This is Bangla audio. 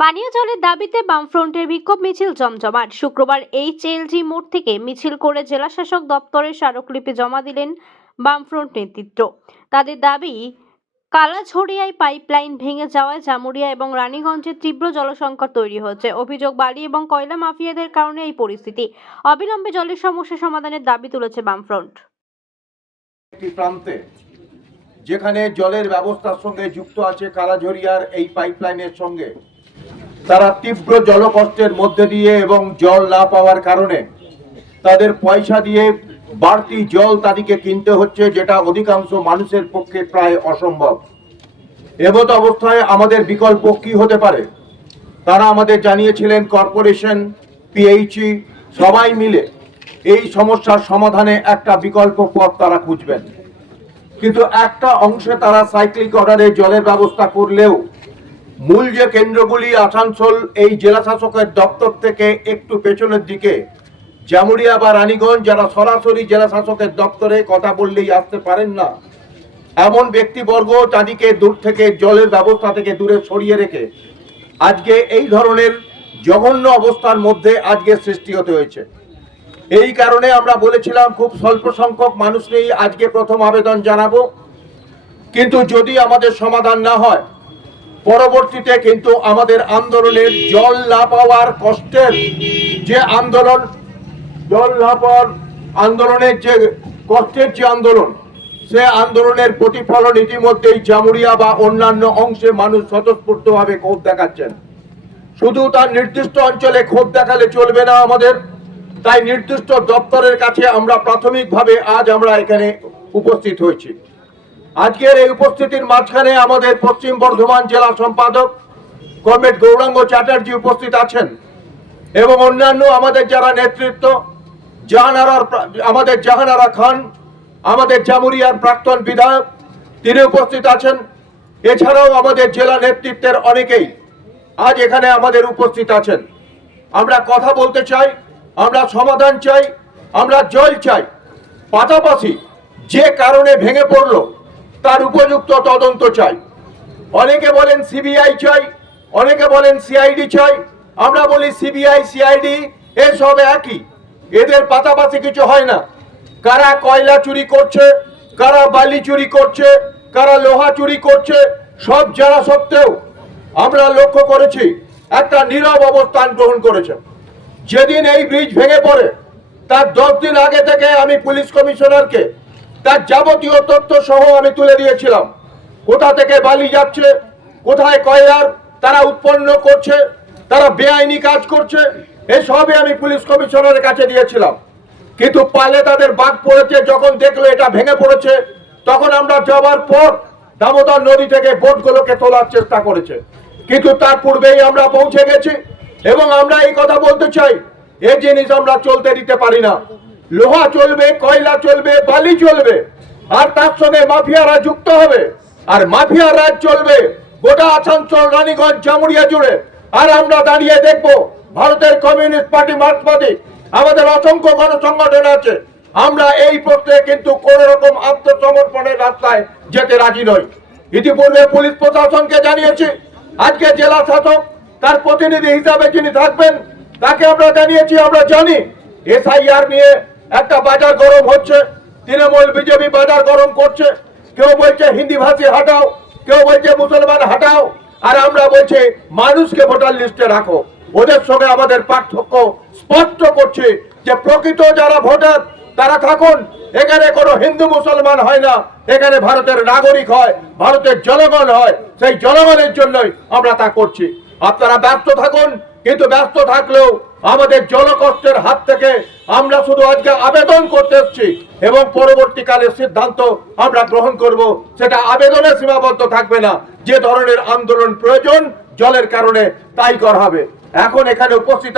পানীয় জলের দাবিতে বামফ্রন্টের বিক্ষোভ মিছিল জমজমাট। শুক্রবার এইচ এইচএলজি মোড় থেকে মিছিল করে জেলাশাসক দপ্তরের স্মারকলিপি জমা দিলেন বামফ্রন্ট নেতৃত্ব। তাদের দাবি, কালাঝড়িয়ায় পাইপলাইন ভেঙে যাওয়ায় জামুরিয়া এবং রানীগঞ্জে তীব্র জলসংকট তৈরি হচ্ছে অভিযোগ বালি এবং কয়লা মাফিয়াদের কারণে এই পরিস্থিতি। অবিলম্বে জলের সমস্যা সমাধানের দাবি তুলেছে বামফ্রন্ট। একটি প্রান্তে যেখানে জলের ব্যবস্থার সঙ্গে যুক্ত আছে কালাঝরিয়ার এই পাইপলাইনের সঙ্গে তারা তীব্র জলকষ্টের মধ্যে দিয়ে এবং জল না পাওয়ার কারণে তাদের পয়সা দিয়ে বাড়তি জল তাদেরকে কিনতে হচ্ছে, যেটা অধিকাংশ মানুষের পক্ষে প্রায় অসম্ভব। এমত অবস্থায় আমাদের বিকল্প কি হতে পারে? তারা আমাদের জানিয়েছিলেন, কর্পোরেশন পিএইচই সবাই মিলে এই সমস্যার সমাধানে একটা বিকল্প পথ তারা খুঁজবেন। কিন্তু একটা অংশে তারা সাইক্লিক অর্ডারে জলের ব্যবস্থা করলেও মূল যে কেন্দ্রগুলি আসানসোল এই জেলা শাসকের দপ্তর থেকে একটু পেছনের দিকে। জামুরিয়া বা রানীগঞ্জ যারা সরাসরি জেলা শাসকের দপ্তরে কথা বললেই আসতে পারেন না। এমন ব্যক্তিবর্গ তাদেরকে দূর থেকে জলের ব্যবস্থা থেকে দূরে সরিয়ে রেখে আজকে এই ধরনের জঘন্য অবস্থার মধ্যে আজকে সৃষ্টি হতে হয়েছে। এই কারণে আমরা বলেছিলাম খুব স্বল্প সংখ্যক মানুষ নেই আজকে প্রথম আবেদন জানাব। কিন্তু যদি আমাদের সমাধান না হয় পরবর্তীতে কিন্তু আমাদের আন্দোলনের জল না পাওয়ার কষ্টের যে আন্দোলন, জল না পাওয়ার আন্দোলনের যে কষ্টের যে আন্দোলন, সে আন্দোলনের প্রতিফলন ইতিমধ্যেই জামুরিয়া বা অন্যান্য অংশে মানুষ স্বতঃস্ফূর্তভাবে ক্ষোভ দেখাচ্ছেন। শুধু তার নির্দিষ্ট অঞ্চলে ক্ষোভ দেখালে চলবে না আমাদের, তাই নির্দিষ্ট দপ্তরের কাছে আমরা প্রাথমিকভাবে আজ আমরা এখানে উপস্থিত হয়েছি। আজকের এই উপস্থিতির মাঝখানে আমাদের পশ্চিম বর্ধমান জেলা সম্পাদক কমরেড গৌরাঙ্গ চ্যাটার্জি উপস্থিত আছেন এবং অন্যান্য আমাদের যারা নেতৃত্ব জাহানারার আমাদের জাহানারা খান, আমাদের জামুরিয়ার প্রাক্তন বিধায়ক, তিনি উপস্থিত আছেন। এছাড়াও আমাদের জেলা নেতৃত্বের অনেকেই আজ এখানে আমাদের উপস্থিত আছেন। আমরা কথা বলতে চাই, আমরা সমাধান চাই, আমরা জল চাই। পাশাপাশি যে কারণে ভেঙে পড়ল তার উপযুক্ত তদন্ত চাই। অনেকে বলেন সিবিআই চাই, অনেকে বলেন সিআইডি চাই। আমরা বলি সিবিআই, সিআইডি এসব একই। এদের পাশাপাশি কিছু হয় না। কারা কয়লা চুরি করছে, কারা বালি চুরি করছে, কারা লোহা চুরি করছে, সব জানা সত্ত্বেও আমরা লক্ষ্য করেছি, একটা নীরব অবস্থান গ্রহণ করেছে। যেদিন এই ব্রিজ ভেঙে পড়ে, তার দশ দিন আগে থেকে আমি পুলিশ কমিশনারকে তার যাবতীয় তথ্য সহ আমি তুলে দিয়েছিলাম। কোথা থেকে বালি যাচ্ছে, কোথায় কয়লার তারা উৎপন্ন করছে, তারা বেআইনি কাজ করছে এসবই আমি পুলিশ কমিশনারের কাছে দিয়েছিলাম। কিন্তু পালে তাদের বাদ পড়েছে, যখন দেখল এটা ভেঙে পড়েছে, তখন আমরা যাওয়ার পর দামোদর নদী থেকে বোটগুলোকে তোলার চেষ্টা করেছে। কিন্তু তার পূর্বেই আমরা পৌঁছে গেছি এবং আমরা এই কথা বলতে চাই এই জিনিস আমরা চলতে দিতে পারি না। লোহা চলবে, কয়লা চলবে, বালি চলবে, আর তার সঙ্গে মাফিয়ারা যুক্ত হবে। আর মাফিয়া রাজ চলবে গোটা আসানসোল, রানীগঞ্জ জামুরিয়া জুড়ে। আর আমরা দাঁড়িয়ে দেখব ভারতের কমিউনিস্ট পার্টি মার্ক্সবাদী। আমাদের অসংখ্য গণসংগঠন আছে। আমরা এই প্রশ্নে কিন্তু কোন রকম আত্মসমর্পণের রাস্তায় যেতে রাজি নই। ইতিপূর্বে পুলিশ প্রশাসনকে জানিয়েছি, আজকে জেলা শাসক তার প্রতিনিধি হিসাবে যিনি থাকবেন, তাকে আমরা জানিয়েছি, আমরা জানি। এসআইআর নিয়ে একটা বাজার গরম হচ্ছে, তৃণমূল, বিজেপি বাজার গরম করছে। কেউ বলছে হিন্দি ভাষী হাটাও, কেউ বলছে মুসলমান হাটাও, আর আমরা বলছি মানুষকে ভোটার লিস্টে রাখো। ওদের সঙ্গে আমাদের পার্থক্য স্পষ্ট করছে যে প্রকৃত যারা ভোটার, তারা থাকুন, এখানে কোনো হিন্দু মুসলমান হয় না, এখানে ভারতের নাগরিক হয়, ভারতের জনগণ হয়, সেই জনগণের জন্যই আমরা তা করছি। আপনারা ব্যস্ত থাকুন, কিন্তু ব্যস্ত থাকলেও আমাদের জলকষ্টের হাত থেকে আমরা শুধু আজকে আবেদন করতে এসেছি এবং পরবর্তীকালে সিদ্ধান্ত আমরা গ্রহণ করব, সেটা আবেদনে সীমাবদ্ধ থাকবে না। যে ধরনের আন্দোলন প্রয়োজন, জলের কারণে তাই করা হবে। এখন এখানে উপস্থিত